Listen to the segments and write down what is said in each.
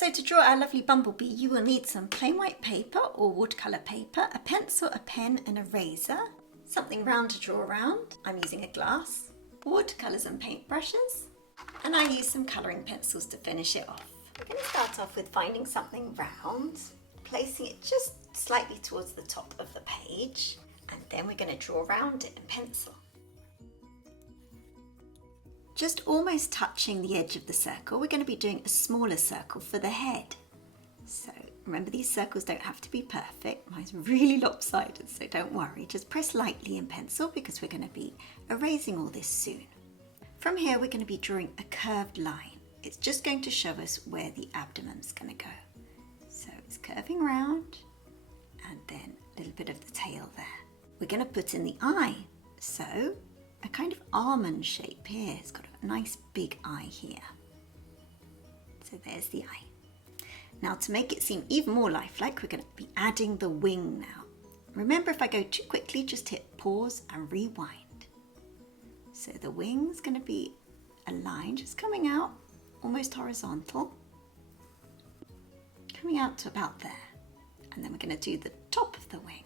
So to draw our lovely bumblebee, you will need some plain white paper or watercolour paper, a pencil, a pen and a eraser, something round to draw around. I'm using a glass, watercolours and paintbrushes, and I use some colouring pencils to finish it off. We're going to start off with finding something round, placing it just slightly towards the top of the page, and then we're going to draw around it in pencil. Just almost touching the edge of the circle, we're going to be doing a smaller circle for the head. So remember, these circles don't have to be perfect. Mine's really lopsided, so don't worry. Just press lightly in pencil because we're going to be erasing all this soon. From here, we're going to be drawing a curved line. It's just going to show us where the abdomen's going to go. So it's curving around and then a little bit of the tail there. We're going to put in the eye. So a kind of almond shape here. It's got a nice big eye here. So there's the eye. Now to make it seem even more lifelike, we're going to be adding the wing now. Remember, if I go too quickly, just hit pause and rewind. So the wing's going to be a line just coming out, almost horizontal, coming out to about there. And then we're going to do the top of the wing.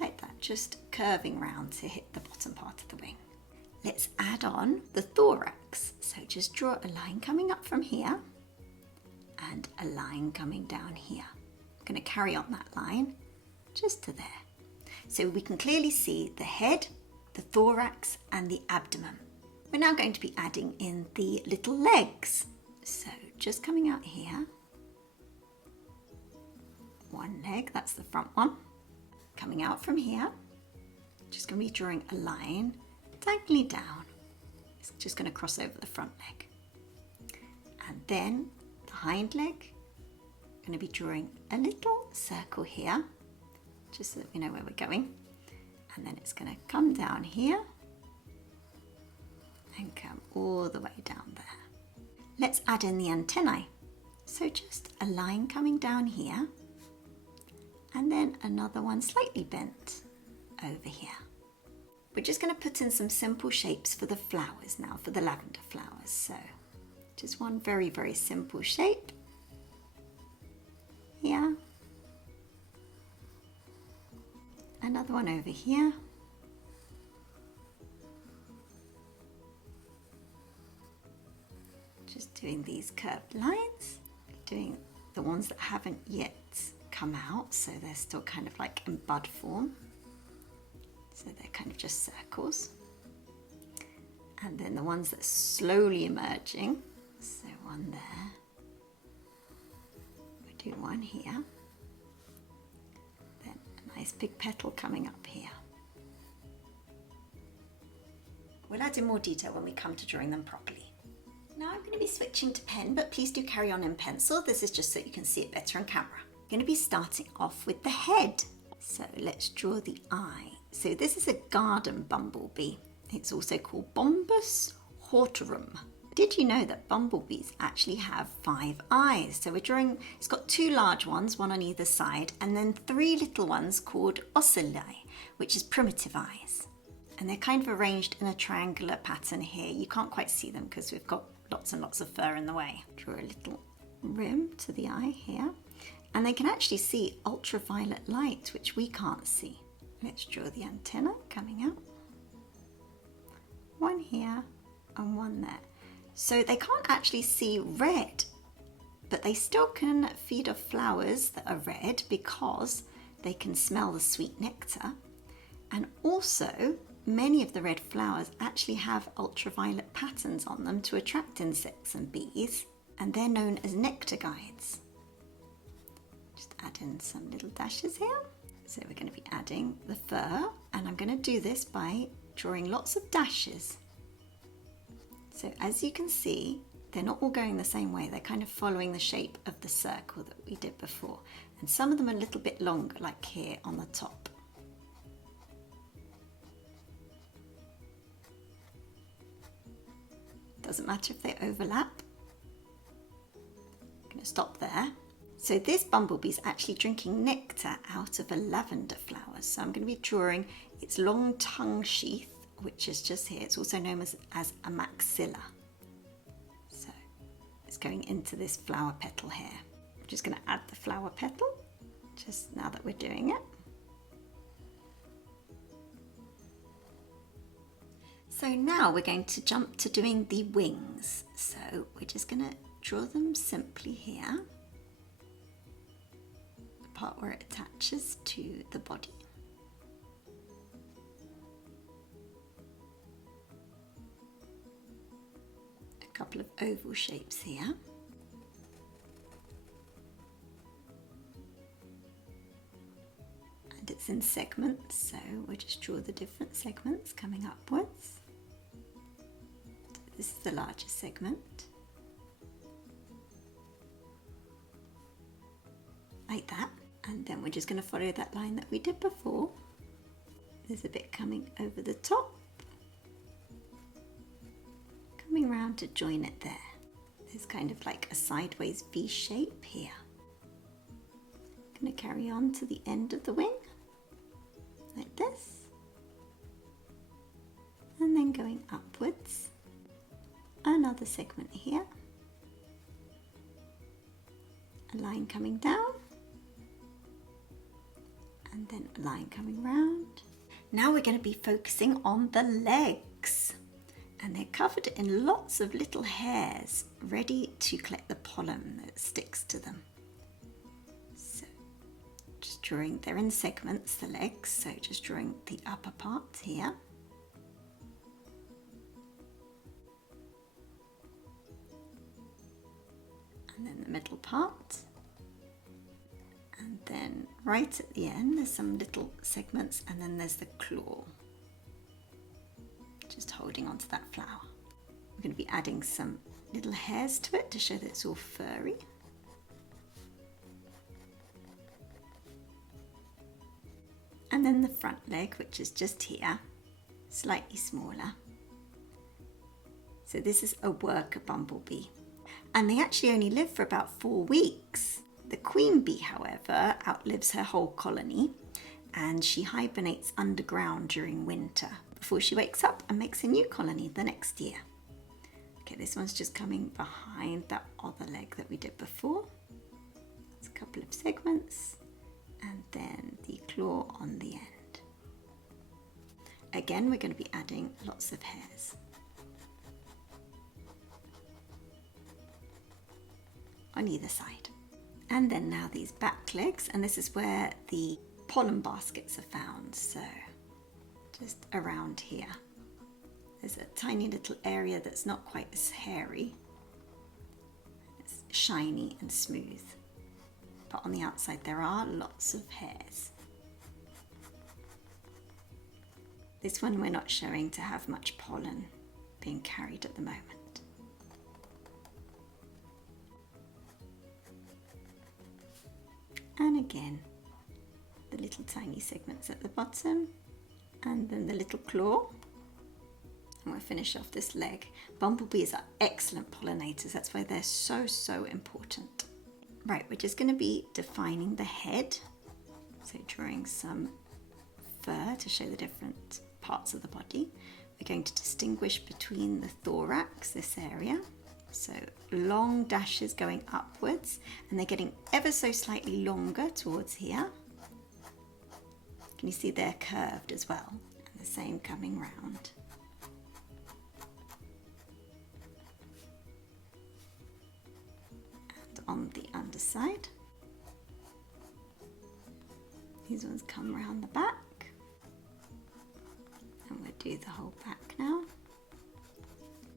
Like that, just curving round to hit the bottom part of the wing. Let's add on the thorax. So just draw a line coming up from here and a line coming down here. I'm going to carry on that line just to there. So we can clearly see the head, the thorax and the abdomen. We're now going to be adding in the little legs. So just coming out here, one leg, that's the front one. Coming out from here, just going to be drawing a line diagonally down. It's just going to cross over the front leg. And then the hind leg, going to be drawing a little circle here, just so that we know where we're going. And then it's going to come down here and come all the way down there. Let's add in the antennae. So just a line coming down here, and then another one slightly bent over here. We're just going to put in some simple shapes for the flowers now, for the lavender flowers. So just one very, very simple shape here. Another one over here. Just doing these curved lines, doing the ones that haven't yet come out, so they're still kind of like in bud form. So they're kind of just circles. And then the ones that are slowly emerging, so one there. We do one here. Then a nice big petal coming up here. We'll add in more detail when we come to drawing them properly. Now I'm going to be switching to pen, but please do carry on in pencil. This is just so you can see it better on camera. I'm going to be starting off with the head. So let's draw the eye. So this is a garden bumblebee. It's also called Bombus hortorum. Did you know that bumblebees actually have 5 eyes? So we're drawing, it's got 2 large ones, one on either side, and then 3 little ones called ocelli, which is primitive eyes. And they're kind of arranged in a triangular pattern here. You can't quite see them because we've got lots and lots of fur in the way. Draw a little rim to the eye here. And they can actually see ultraviolet light, which we can't see. Let's draw the antenna coming out. One here and one there. So they can't actually see red, but they still can feed off flowers that are red because they can smell the sweet nectar. And also, many of the red flowers actually have ultraviolet patterns on them to attract insects and bees, and they're known as nectar guides. Just add in some little dashes here. So we're going to be adding the fur, and I'm going to do this by drawing lots of dashes. So as you can see, they're not all going the same way. They're kind of following the shape of the circle that we did before. And some of them are a little bit longer, like here on the top. Doesn't matter if they overlap. I'm going to stop there. So this bumblebee is actually drinking nectar out of a lavender flower. So I'm going to be drawing its long tongue sheath, which is just here. It's also known as a maxilla. So going into this flower petal here. I'm just going to add the flower petal just now that we're doing it. So now we're going to jump to doing the wings. So we're just going to draw them simply here, the part where it attaches to the body. A couple of oval shapes here. And it's in segments, so we'll just draw the different segments coming upwards. This is the largest segment. Like that. And then we're just going to follow that line that we did before. There's a bit coming over the top. Coming round to join it there. There's kind of like a sideways V shape here. Going to carry on to the end of the wing. Like this. And then going upwards. Another segment here, a line coming down, and then a line coming round. Now we're going to be focusing on the legs, and they're covered in lots of little hairs ready to collect the pollen that sticks to them. So just drawing, they're in segments, the legs, so just drawing the upper part here. And then the middle part, and then right at the end there's some little segments, and then there's the claw, just holding onto that flower. We're going to be adding some little hairs to it to show that it's all furry. And then the front leg, which is just here, slightly smaller. So this is a worker bumblebee. And they actually only live for about 4 weeks. The queen bee, however, outlives her whole colony, and she hibernates underground during winter before she wakes up and makes a new colony the next year. Okay, this one's just coming behind that other leg that we did before. It's a couple of segments, and then the claw on the end. Again, we're going to be adding lots of hairs. On either side. And then now these back legs, and this is where the pollen baskets are found, so just around here. There's a tiny little area that's not quite as hairy. It's shiny and smooth, but on the outside there are lots of hairs. This one we're not showing to have much pollen being carried at the moment. And again, the little tiny segments at the bottom, and then the little claw. And we'll finish off this leg. Bumblebees are excellent pollinators. That's why they're so important. Right, we're just going to be defining the head. So drawing some fur to show the different parts of the body. We're going to distinguish between the thorax, this area. So long dashes going upwards, and they're getting ever so slightly longer towards here. Can you see they're curved as well? And the same coming round. And on the underside. These ones come round the back. And we'll do the whole back now.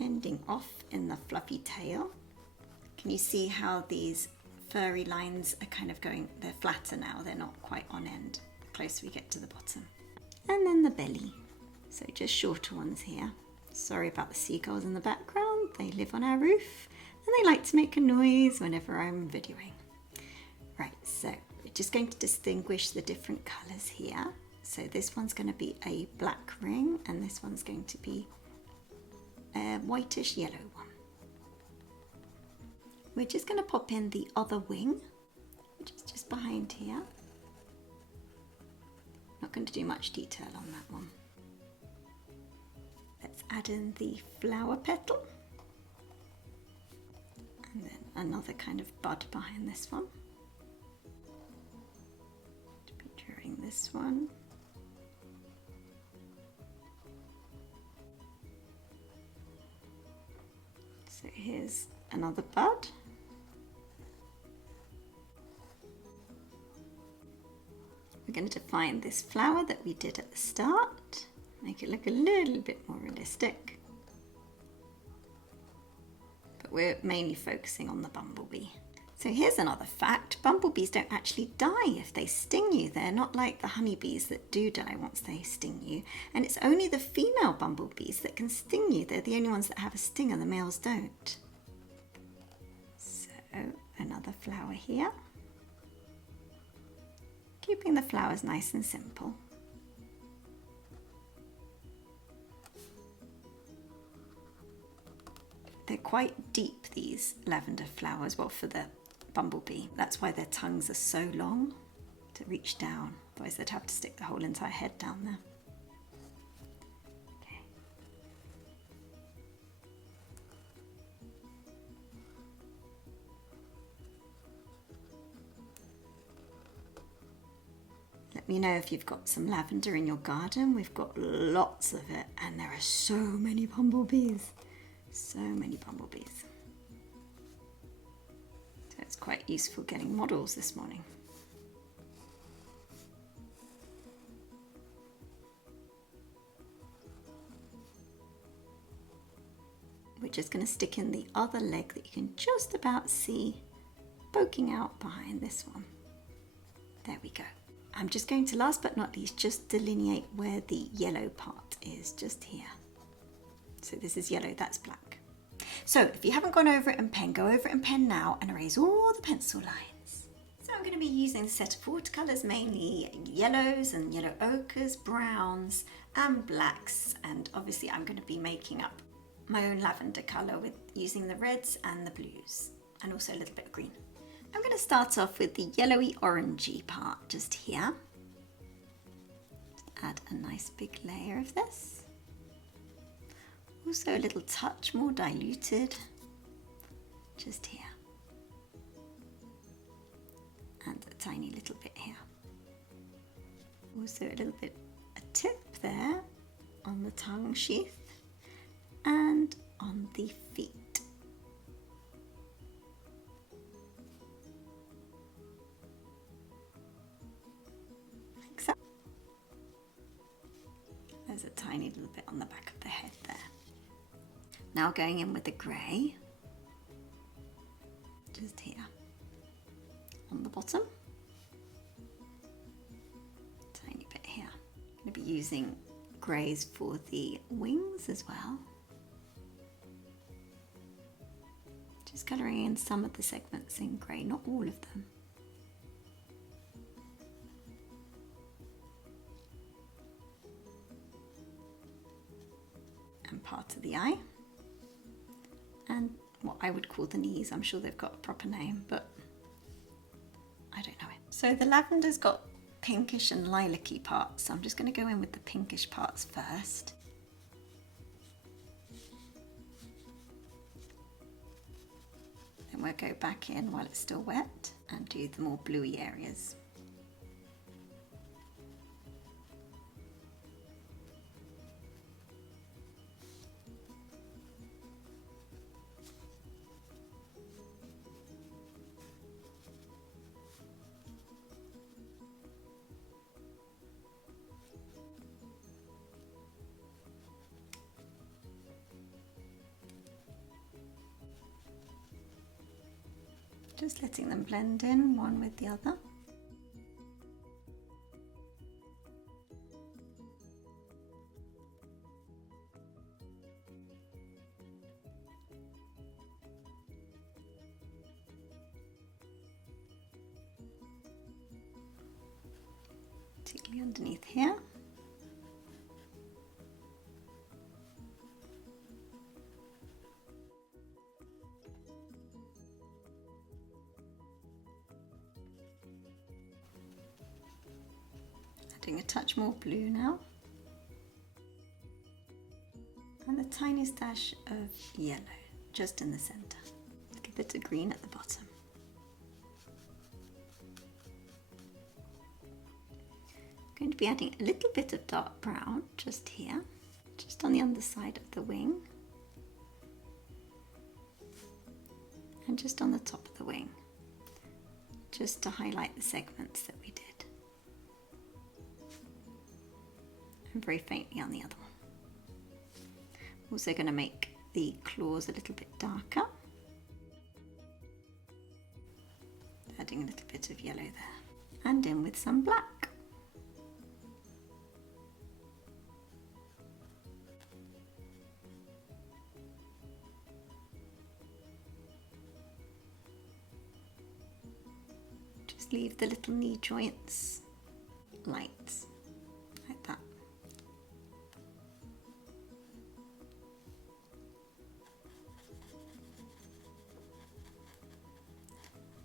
Ending off in the fluffy tail. Can you see how these furry lines are kind of going, they're flatter now, they're not quite on end, the closer we get to the bottom. And then the belly, so just shorter ones here. Sorry about the seagulls in the background, they live on our roof and they like to make a noise whenever I'm videoing. Right, so we're just going to distinguish the different colours here. So this one's going to be a black ring, and this one's going to be a whitish yellow one. We're just going to pop in the other wing, which is just behind here. Not going to do much detail on that one. Let's add in the flower petal, and then another kind of bud behind this one. During this one. So here's another bud. We're going to define this flower that we did at the start, make it look a little bit more realistic. But we're mainly focusing on the bumblebee. So here's another fact, bumblebees don't actually die if they sting you. They're not like the honeybees that do die once they sting you. And it's only the female bumblebees that can sting you. They're the only ones that have a stinger, the males don't. So another flower here. Keeping the flowers nice and simple. They're quite deep, these lavender flowers, well, for the bumblebee. That's why their tongues are so long to reach down. Otherwise they'd have to stick the whole entire head down there. Okay. Let me know if you've got some lavender in your garden. We've got lots of it, and there are so many bumblebees. So many bumblebees. So it's quite useful getting models this morning. We're just going to stick in the other leg that you can just about see poking out behind this one. There we go. I'm just going to, last but not least, just delineate where the yellow part is, just here. So this is yellow, that's black. So if you haven't gone over it in pen, go over it in pen now and erase all the pencil lines. So I'm going to be using a set of watercolours, mainly yellows and yellow ochres, browns and blacks, and obviously I'm going to be making up my own lavender colour with using the reds and the blues, and also a little bit of green. I'm going to start off with the yellowy orangey part just here. Add a nice big layer of this. Also a little touch more diluted just here. And a tiny little bit here. Also a little bit, a tip there on the tongue sheath and on the feet. There's a tiny little bit on the back of the head there. Now going in with the grey, just here on the bottom, tiny bit here. I'm going to be using greys for the wings as well. Just colouring in some of the segments in grey, not all of them. And part of the eye, and what I would call the knees. I'm sure they've got a proper name, but I don't know it. So the lavender's got pinkish and lilac-y parts, so I'm just going to go in with the pinkish parts first. Then we'll go back in while it's still wet and do the more bluey areas. Just letting them blend in one with the other. Particularly underneath here. Adding a touch more blue now. And the tiniest dash of yellow just in the centre. Give bit of green at the bottom. I'm going to be adding a little bit of dark brown just here, just on the underside of the wing, and just on the top of the wing, just to highlight the segments that we did. And very faintly on the other one. Also going to make the claws a little bit darker, adding a little bit of yellow there, and in with some black. Just leave the little knee joints light, like that.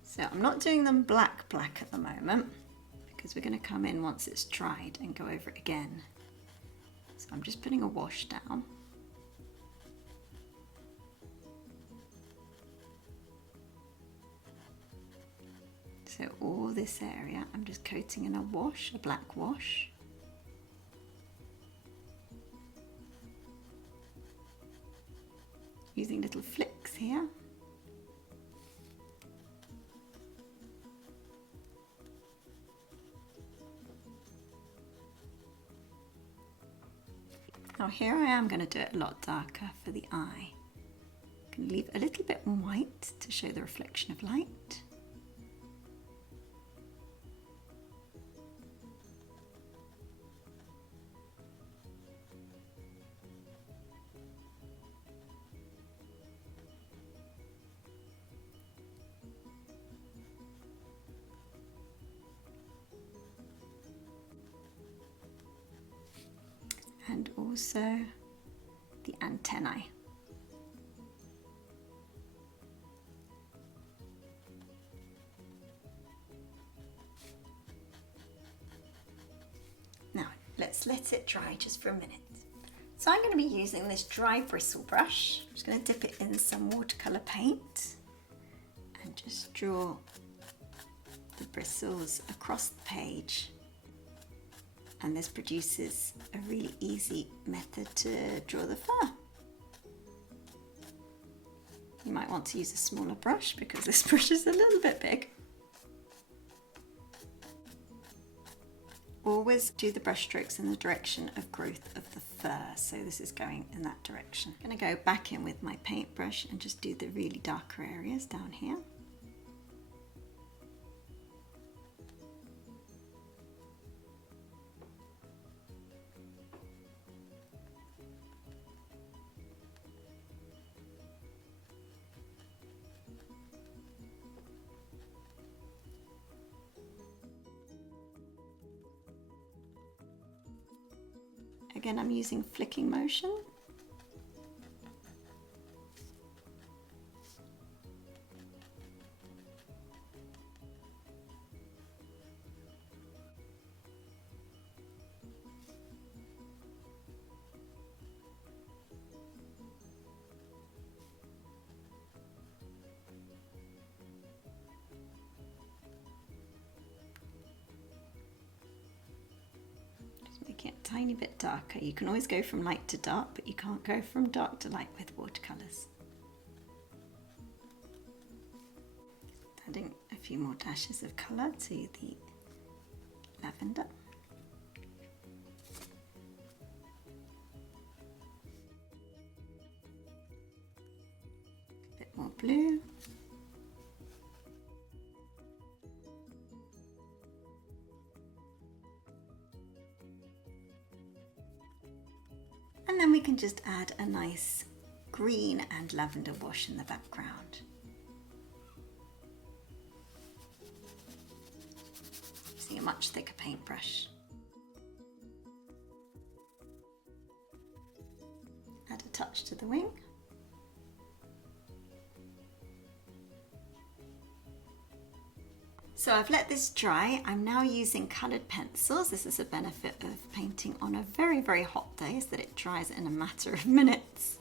So I'm not doing them black at the moment because we're going to come in once it's dried and go over it again. So I'm just putting a wash down. So all this area I'm just coating in a wash, a black wash. Using little flicks here. Now here I am going to do it a lot darker for the eye. I'm going to leave a little bit white to show the reflection of light. And also the antennae. Now let's let it dry just for a minute. So I'm going to be using this dry bristle brush. I'm just going to dip it in some watercolour paint and just draw the bristles across the page. And this produces a really easy method to draw the fur. You might want to use a smaller brush because this brush is a little bit big. Always do the brush strokes in the direction of growth of the fur, so this is going in that direction. I'm going to go back in with my paintbrush and just do the really darker areas down here. Again, I'm using flicking motion. Making it a tiny bit darker. You can always go from light to dark, but you can't go from dark to light with watercolours. Adding a few more dashes of colour to the lavender. A bit more blue. And then we can just add a nice green and lavender wash in the background. Using a much thicker paintbrush. Add a touch to the wing. So I've let this dry. I'm now using coloured pencils. This is a benefit of painting on a very, very hot day, is that it dries in a matter of minutes.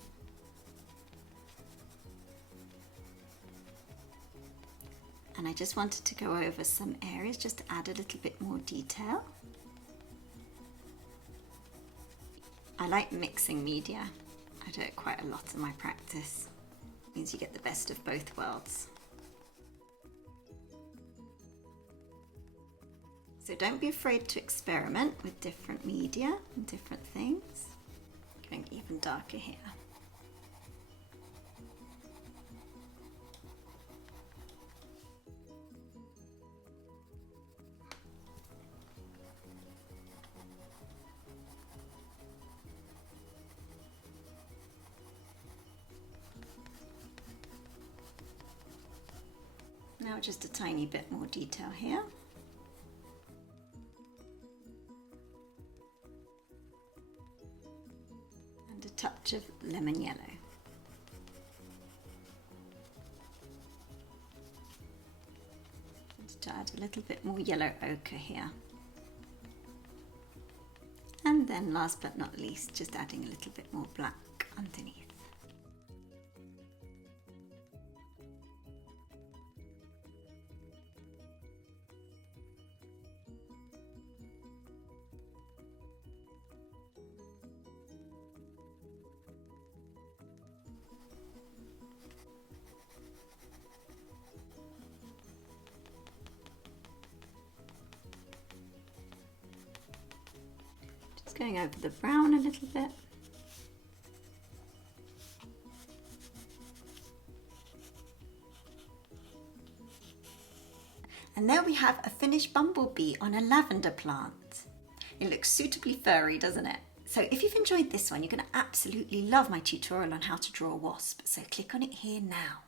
And I just wanted to go over some areas just to add a little bit more detail. I like mixing media. I do it quite a lot in my practice. It means you get the best of both worlds. So don't be afraid to experiment with different media and different things. Going even darker here. Now just a tiny bit more detail here. And a touch of lemon yellow. And to add a little bit more yellow ochre here. And then last but not least, just adding a little bit more black underneath. Just going over the brown a little bit. And there we have a finished bumblebee on a lavender plant. It looks suitably furry, doesn't it? So if you've enjoyed this one, you're going to absolutely love my tutorial on how to draw a wasp. So click on it here now.